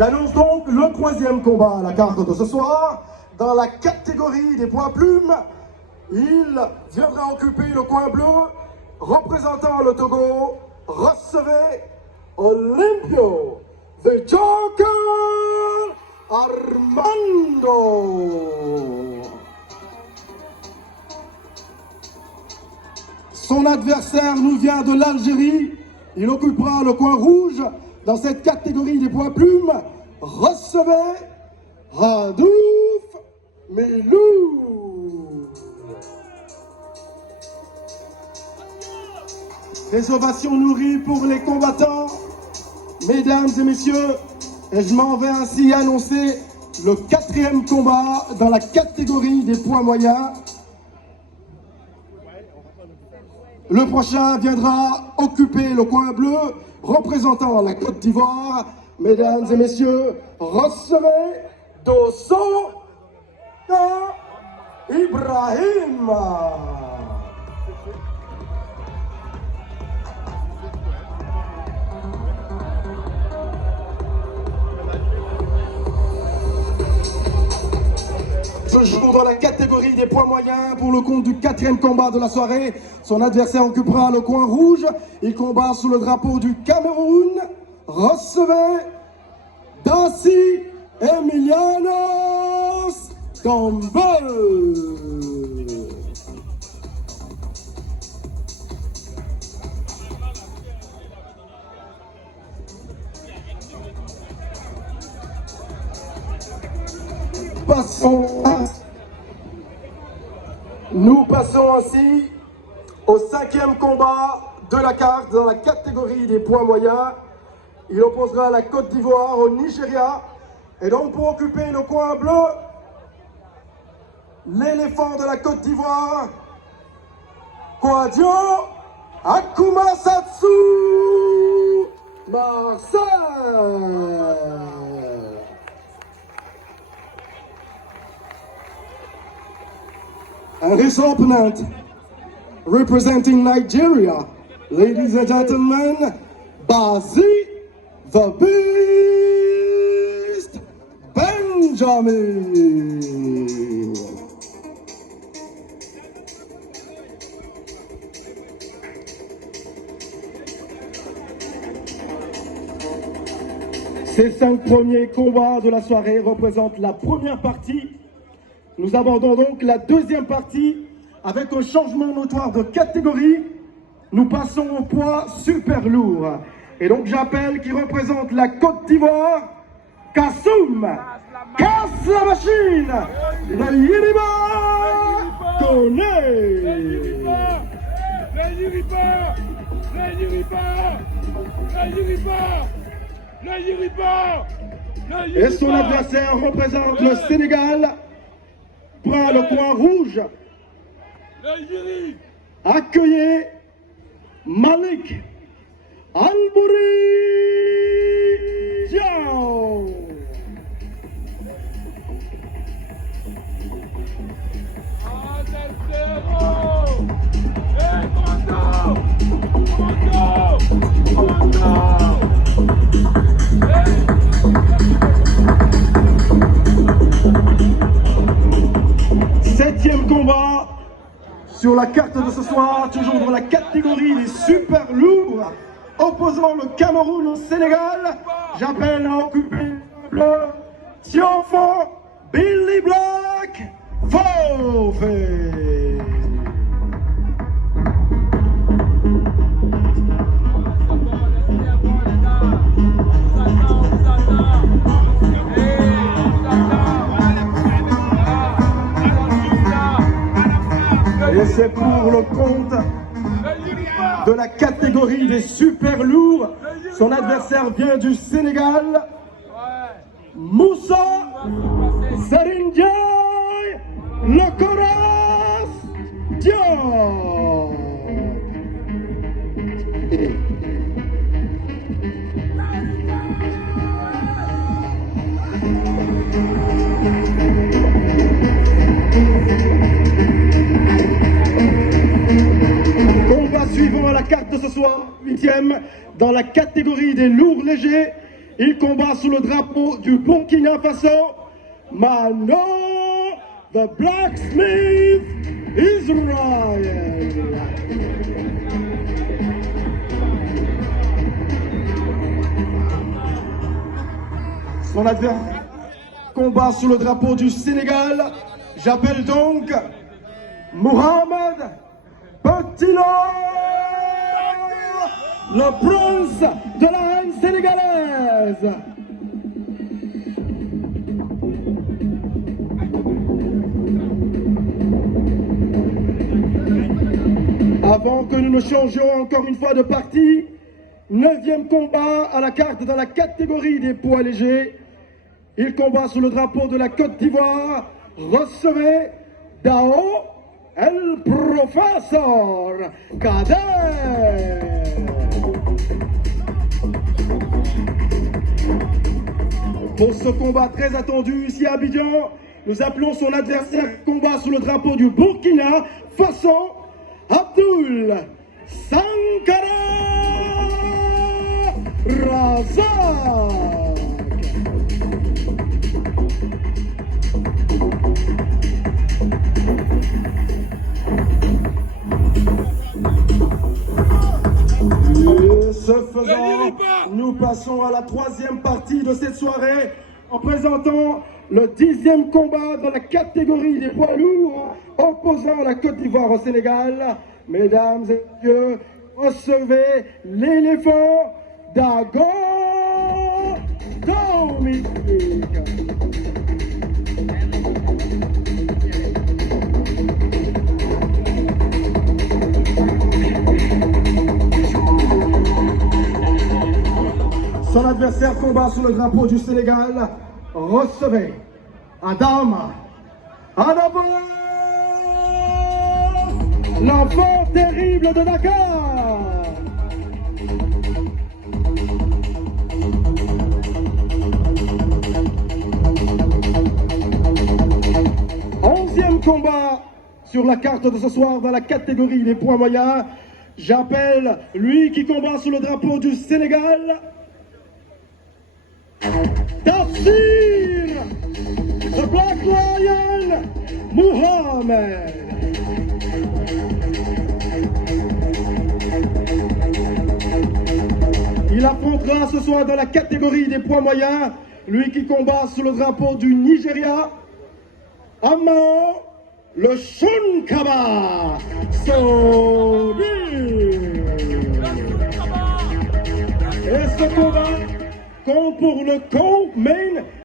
J'annonce donc le troisième combat à la carte de ce soir. Dans la catégorie des poids plumes, il viendra occuper le coin bleu, représentant le Togo. Recevez Olympio, the Joker Armando. Son adversaire nous vient de l'Algérie. Il occupera le coin rouge dans cette catégorie des poids plumes. Recevez Radouf Milou. Des ovations nourries pour les combattants. Mesdames et messieurs, et je m'en vais ainsi annoncer le quatrième combat dans la catégorie des poids moyens. Le prochain viendra occuper le coin bleu, représentant la Côte d'Ivoire. Mesdames et messieurs, recevez Dosso Ibrahim. Ce jour dans la catégorie des poids moyens pour le compte du quatrième combat de la soirée. Son adversaire occupera le coin rouge. Il combat sous le drapeau du Cameroun. Recevez Dassi Emilianos Campbell. Nous passons ainsi au cinquième combat de la carte dans la catégorie des poids moyens. Il opposera la Côte d'Ivoire au Nigeria. Et donc pour occuper le coin bleu, l'éléphant de la Côte d'Ivoire, Kouadio Akumasatsu Marseille. And his opponent, representing Nigeria, ladies and gentlemen, Bazi the Beast Benjamin. Ces 5 premiers combats de la soirée représentent la première partie. Nous abordons donc la deuxième partie avec un changement notoire de catégorie. Nous passons au poids super lourd. Et donc j'appelle qui représente la Côte d'Ivoire, Kassoum, casse la machine, le Yiriba Koné. Et son adversaire représente le Sénégal. Prend le coin rouge. Accueillez Malik Albouri Diao. Septième combat sur la carte de ce soir, toujours dans la catégorie des super lourds, opposant le Cameroun au Sénégal. J'appelle à occuper le Tiofo Billy Black Fofé. Et c'est pour le compte de la catégorie des super lourds. Son adversaire vient du Sénégal. Moussa Serindiaye Lokoras Diop. Combat suivant à la carte de ce soir, 8e, dans la catégorie des lourds légers. Il combat sous le drapeau du Burkina Faso. Mano, the blacksmith, Israel. Son adversaire combat sous le drapeau du Sénégal. J'appelle donc Mohamed Petilo, le prince de la haine sénégalaise. Avant que nous ne changions encore une fois de partie, 9e combat à la carte dans la catégorie des poids légers. Il combat sous le drapeau de la Côte d'Ivoire. Recevez Dao El Professor Kader. Pour ce combat très attendu ici à Abidjan, nous appelons son adversaire combat sous le drapeau du Burkina Faso, Abdul Sankara Razak. Et ce faisant, nous passons à la 3e partie de cette soirée en présentant le 10e combat dans la catégorie des poids lourds opposant la Côte d'Ivoire au Sénégal. Mesdames et messieurs, recevez l'éléphant Dago Dominique. Son adversaire combat sous le drapeau du Sénégal. Recevez Adam Adama, l'enfant terrible de Dakar. Onzième combat sur la carte de ce soir dans la catégorie des poids moyens. J'appelle lui qui combat sous le drapeau du Sénégal, Tafsir, the Black Lion, Mohamed. Il affrontera ce soir dans la catégorie des poids moyens, lui qui combat sous le drapeau du Nigeria, Amao, le Shonkaba Sobi. Et ce combat compte pour le co-main